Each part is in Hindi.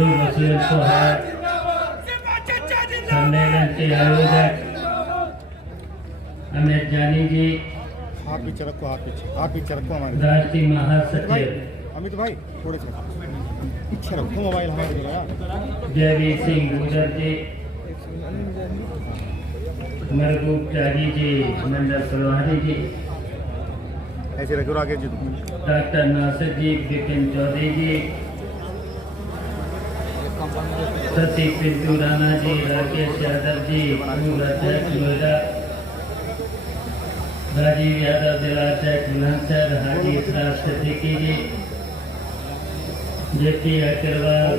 हिंदू मुस्लिम सौहार्द सम्मेलन के आयोजक अमित जानी जी, आप पीछे रखो, आप पीछे रखो हमारे राष्ट्रीय महासचिव अमित भाई, थोड़े से पीछे रखो मोबाइल हमारे को यार। जयवीर सिंह गुजर जी, महबूब त्यागी जी, मंडल सलवानी जी, ऐसे रखो आगे जी, डॉक्टर नासिर जी, बिपिन चौधरी जी, सती पिंटू राणा जी, राकेश यादव जी, पूर्व अध्यक्ष नोएडा, राजीव यादव जिला अध्यक्ष बुलंदशहर, हाजी इखलास सिद्दीकी जी, जेपी अग्रवाल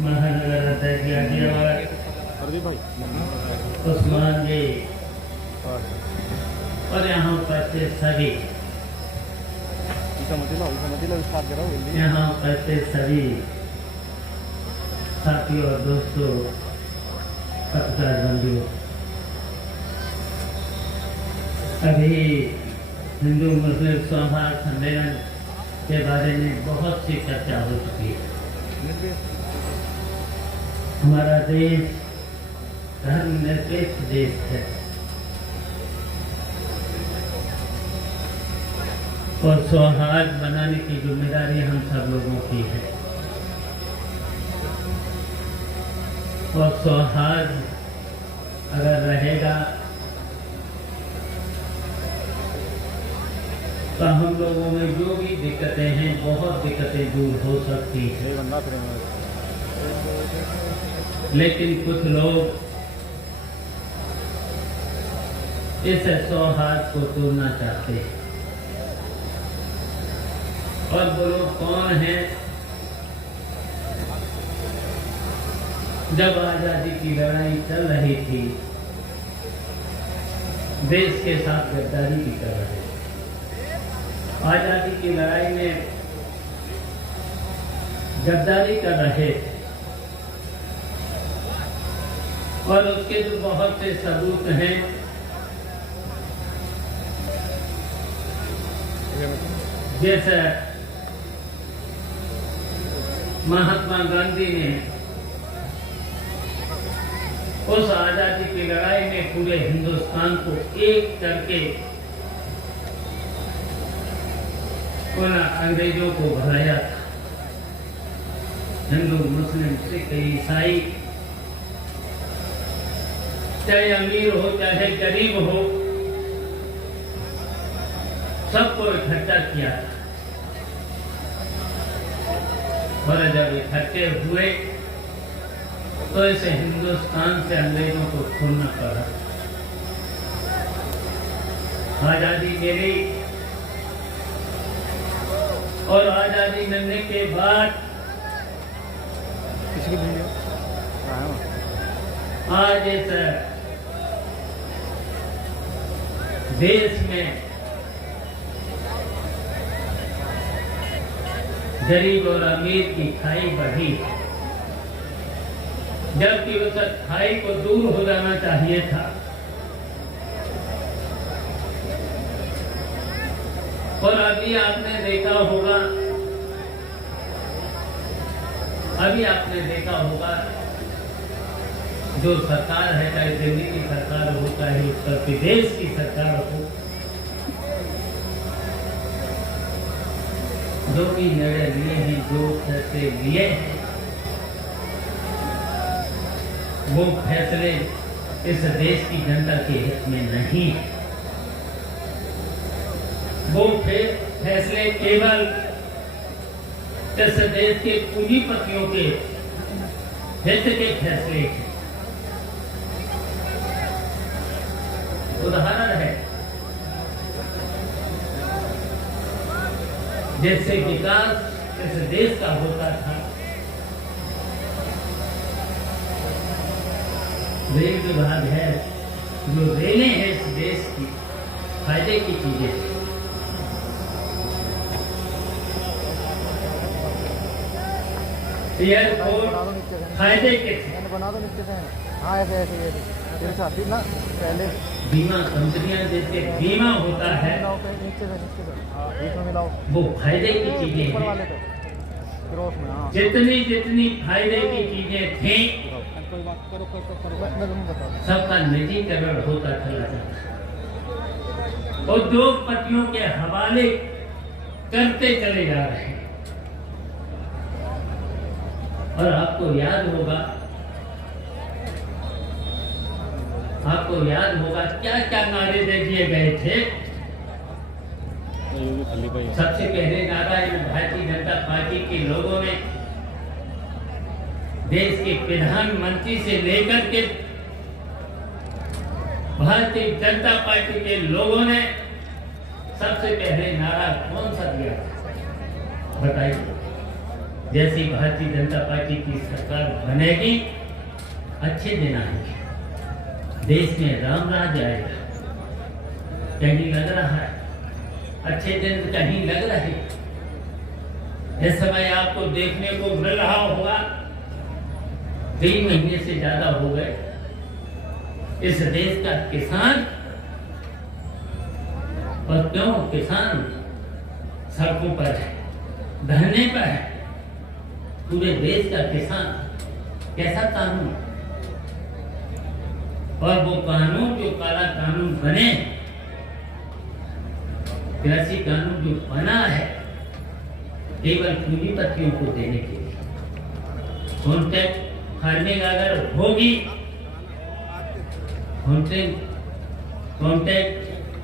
महानगर अध्यक्ष गाजियाबाद, उस्मान जी और यहाँ उपस्थित सभी यहाँ उपस्थित सभी साथियों और दोस्तों, पत्रकार बंधुओं, अभी हिंदू मुस्लिम सौहार्द सम्मेलन के बारे में बहुत सी चर्चा हो चुकी है। हमारा देश धर्मनिरपेक्ष देश है और सौहार्द बनाने की जिम्मेदारी हम सब लोगों की है। और सौहार्द अगर रहेगा तो हम लोगों में जो भी दिक्कतें हैं, बहुत दिक्कतें दूर हो सकती हैं। लेकिन कुछ लोग इस सौहार्द को तोड़ना चाहते हैं। और वो लोग कौन हैं? जब आजादी की लड़ाई चल रही थी, देश के साथ गद्दारी भी कर रहे थे। आजादी की लड़ाई में गद्दारी कर रहे थे और उसके जो बहुत से सबूत हैं, जैसे महात्मा गांधी ने उस आजादी की लड़ाई में पूरे हिंदुस्तान को एक करके अंग्रेजों को भगाया था। हिंदू मुस्लिम सिख ईसाई, चाहे अमीर हो चाहे गरीब हो, सबको इकट्ठा किया था। और जब इकट्ठे हुए तो इसे हिंदुस्तान से अंग्रेजों को छोड़ना पड़ा। आजादी मिली और आजादी मिलने के बाद आज इस देश में गरीब और अमीर की खाई बढ़ी, जबकि उस खाई को दूर हो जाना चाहिए था। और अभी आपने देखा होगा, जो सरकार है, चाहे दिल्ली की सरकार हो चाहे उत्तर प्रदेश की सरकार हो, जो भी निर्णय लिए हैं, जो फैसले लिए हैं, वो फैसले इस देश की जनता के हित में नहीं है। वो फैसले केवल इस देश के पूंजीपतियों के हित के फैसले हैं। उदाहरण है, जैसे विकास इस देश का होता था, रेल विभाग है, जो रेलें हैं इस देश की फायदे की चीजें हैं। एयरपोर्ट फायदे के बना दो नीचे से। हाँ ऐसे ऐसे ना पहले बीमा कंपनियां जैसे बीमा होता है, नीचे से नीचे से मिलाओ, वो फायदे की चीजें हैं। क्रॉस में हाँ जितनी जितनी फायदे की चीजें थी कोई बात करो मैं तुम्हें बता दूं। सबका निजीकरण होता चला जाता, उद्योगपतियों के हवाले करते चले जा रहे हैं। और आपको याद होगा क्या क्या नारे दे दिए गए थे। सबसे पहले नारा भारतीय जनता पार्टी के लोगों ने, देश के प्रधानमंत्री से लेकर के भारतीय जनता पार्टी के लोगों ने सबसे पहले नारा कौन सा दिया बताइए? जैसी भारतीय जनता पार्टी की सरकार बनेगी, अच्छे दिन आएंगे, देश में राम राज आएगा। कहीं लग रहा है अच्छे दिन कहीं लग रहे। इस समय आपको देखने को मिल रहा होगा 3 महीने से ज्यादा हो गए इस देश का किसान, और क्यों किसान सड़कों पर है, धरने पर है। पूरे देश का किसान, कैसा कानून, और वो कानून जो काला कानून बने, कृषि कानून जो बना है केवल पूंजीपतियों को देने के लिए। कॉन्ट्रैक्ट फार्मिंग अगर होगी, कॉन्ट्रैक्ट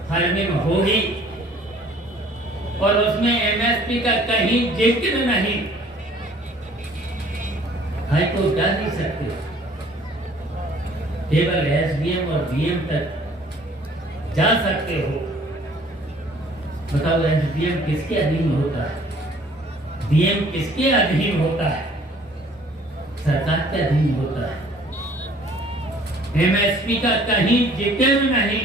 फार्मिंग होगी और उसमें एमएसपी का कहीं जिक्र नहीं, हाईकोर्ट जा नहीं सकते, केवल एसडीएम और डीएम तक जा सकते हो। बताओ एसडीएम किसके अधीन होता है, डीएम किसके अधीन होता है? सरकार के अधीन होता है। एमएसपी का कहीं जिक्र नहीं।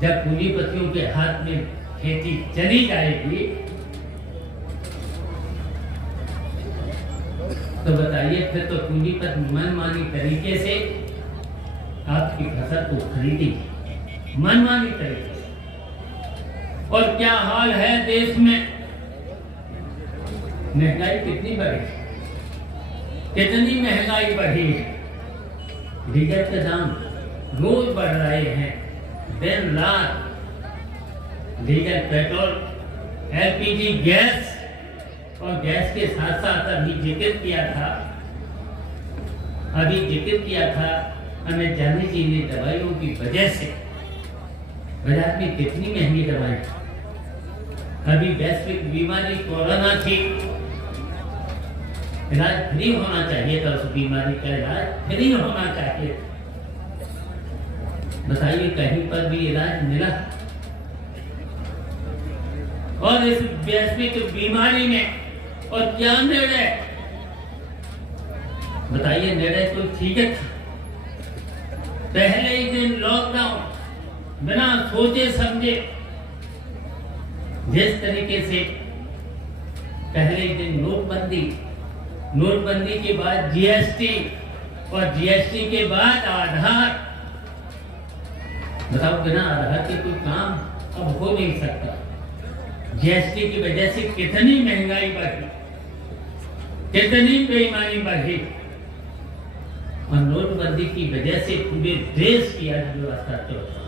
जब पूंजीपतियों के हाथ में खेती चली जाएगी तो बताइए, फिर तो पूंजीपति मनमानी तरीके से आपकी फसल को खरीदेगी, मनमानी तरीके से। और क्या हाल है देश में, महंगाई कितनी बढ़ी, कितनी महंगाई बढ़ी है। डीजल के दाम रोज बढ़ रहे हैं, दिन रात। डीजल, पेट्रोल, एलपीजी गैस, और गैस के साथ साथ अभी जिक्र किया था हमें जानी चाहिए दवाइयों की वजह से बाजार में कितनी महंगी दवाएं। अभी वैश्विक बीमारी कोरोना थी, इलाज फ्री होना चाहिए था, उस बीमारी का इलाज फ्री होना चाहिए। बताइए कहीं पर भी इलाज मिला? और इस वैश्विक बीमारी में और क्या निर्णय, बताइए निर्णय कोई ठीक है था? पहले ही दिन लॉकडाउन, बिना सोचे समझे, जिस तरीके से पहले ही दिन नोटबंदी के बाद जीएसटी, और जीएसटी के बाद आधार। बताओ बिना आधार के कोई काम अब हो नहीं सकता। जीएसटी की वजह से कितनी महंगाई बढ़ी, कितनी बेईमानी बढ़ी, और नोटबंदी की वजह से पूरे देश की अर्थव्यवस्था चौपट।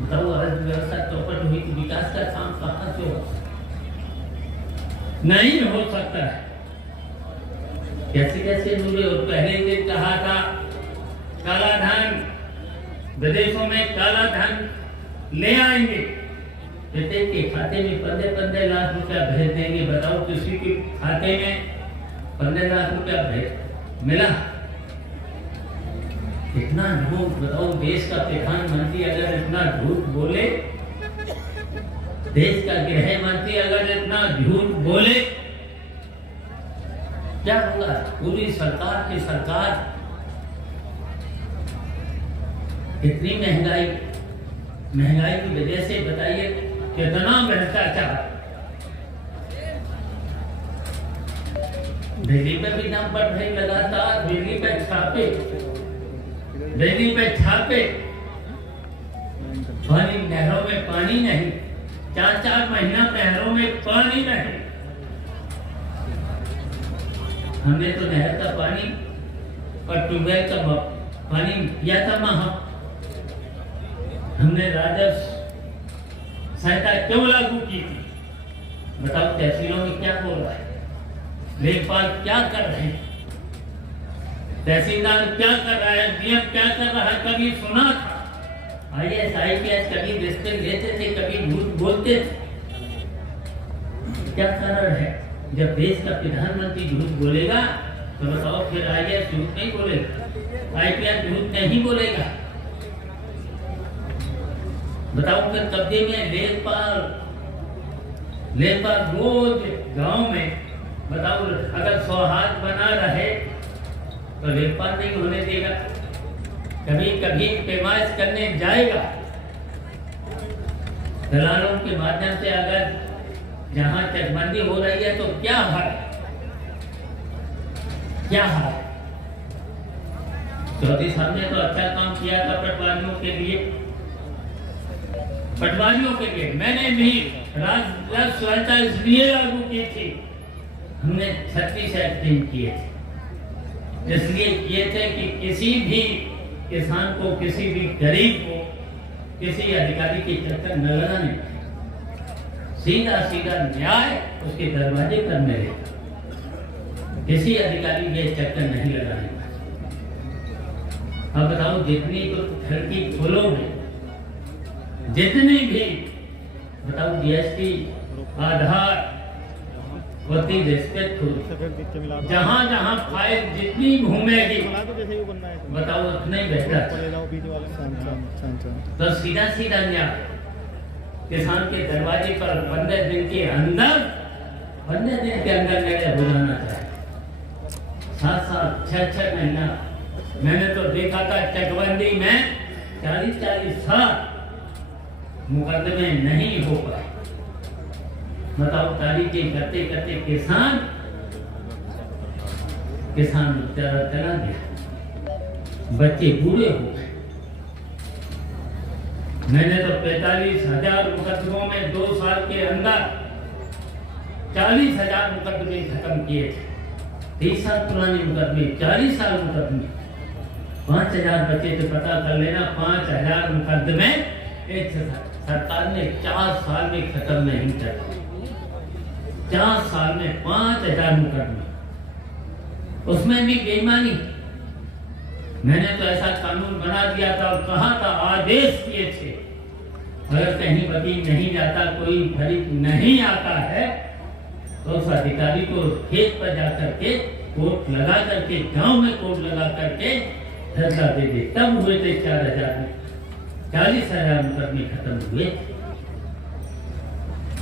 बताओ अर्थव्यवस्था चौपट हुई तो विकास का काम कहां से हो? नहीं हो सकता है। कैसे मुझे पहले दिन कहा था काला धन, विदेशों में काला धन ले आएंगे, प्रत्येक के खाते में 15 लाख रुपया भेज देंगे। बताओ किसी के खाते में 15 लाख रुपया भेज मिला? इतना झूठ। बताओ देश का प्रधानमंत्री अगर इतना झूठ बोले, देश का गृह मंत्री अगर इतना झूठ बोले, क्या होगा? पूरी सरकार की सरकार, इतनी महंगाई की वजह से बताइए कितना भ्रष्टाचार। दिल्ली में भी दाम बढ़ रहे लगातार, दिल्ली पे छापे, पानी, नहरों में पानी नहीं, 4-4 महीना नहरों में पानी नहीं। हमने तो नहर का पानी और ट्यूबवेल का पानी पिया था वहां। हमने राजस्व संहिता क्यों लागू की थी? बताओ तहसीलों में क्या हो रहा है, लेखपाल क्या कर रहे हैं, तहसीलदार क्या कर रहा है, डीएम क्या कर रहा है? कभी सुना था? IAS IPS कभी रिश्ते लेते थे, कभी झूठ बोलते थे। क्या कारण है? जब देश का प्रधानमंत्री झूठ बोलेगा तो बताओ फिर IAS झूठ नहीं बोलेगा, IPS झूठ नहीं बोलेगा। बताओ फिर कब्जे में लेखपाल रोज गांव में, बताओ अगर सौहार्द बना रहे तो लेखपाल नहीं होने देगा, कभी कभी पैमाइश करने जाएगा। दलालों के माध्यम से अगर जहां चकबंदी हो रही है तो क्या है, क्या है? चौधरी साहब ने तो अच्छा काम किया था पटवारियों के लिए, मैंने भी राजस्व संहिता इसलिए लागू की थी, हमने 36 एक्ट किए थे, इसलिए किए थे कि किसी भी किसान को, किसी भी गरीब को, किसी अधिकारी के चक्कर न लगाने, सीधा सीधा न्याय उसके दरवाजे पर मिलेगा, किसी अधिकारी के चक्कर नहीं लगाने। अब बताओ जितनी खिड़की खोलोगे, जितनी भी बताओ GST, आधार, जहाँ जहाँ फाइल जितनी घूमेगी बताओ उतने बेहतर। तो सीधा सीधा न्याय किसान के दरवाजे पर 15 दिन के अंदर निर्णय हो जाना चाहिए। 7-7, 6-6 महीना मैंने तो देखा था चकबंदी में 40-40 साल मुकदमे नहीं हो पाए। बताओ तारीखें करते करते किसान चला गया, बच्चे बूढ़े हो गए। मैंने तो 45,000 मुकदमों में 2 साल के अंदर 40,000 मुकदमे खत्म किए थे। 30 साल पुराने मुकदमे, 40 साल मुकदमे, 5,000 बच्चे तो पता कर लेना। 5,000 मुकदमे एक सरकार ने 4 साल में खत्म नहीं कर, 4 साल में 5,000 मुकदमे, उसमें भी बेईमानी। मैंने तो ऐसा कानून बना दिया था और कहा था, आदेश दिए थे, अगर कहीं वकील नहीं जाता, कोई फरीक नहीं आता है तो उस अधिकारी को खेत पर जाकर के कोर्ट लगा करके, गांव में कोर्ट लगा करके फैसला दे दे। तब हुए थे 4,000 में 40,000 मुकदमे खत्म हुए।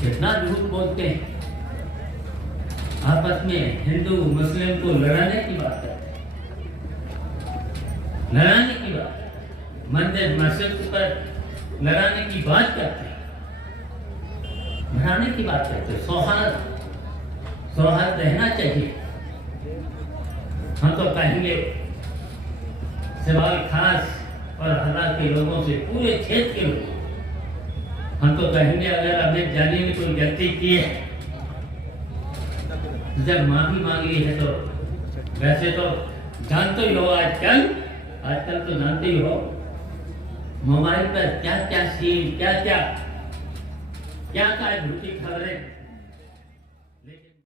कितना झूठ बोलते हैं, आपस में हिंदू मुस्लिम को लड़ाने की बात करते हैं, लड़ाने की बात, मंदिर मस्जिद पर लड़ाने की बात करते हैं, बढ़ाने की बात करते हैं। सौहार्द रहना चाहिए। हम तो कहेंगे सिवाल खास और हल्ला के लोगों से, पूरे क्षेत्र के लोग, हम तो कहेंगे अगर अमित जानी ने कोई गलती की है, जब माफी मांगी है, तो वैसे तो जानते ही हो, आजकल तो जानते ही हो, मोबाइल पर क्या क्या सीन, क्या क्या झूठी खबरें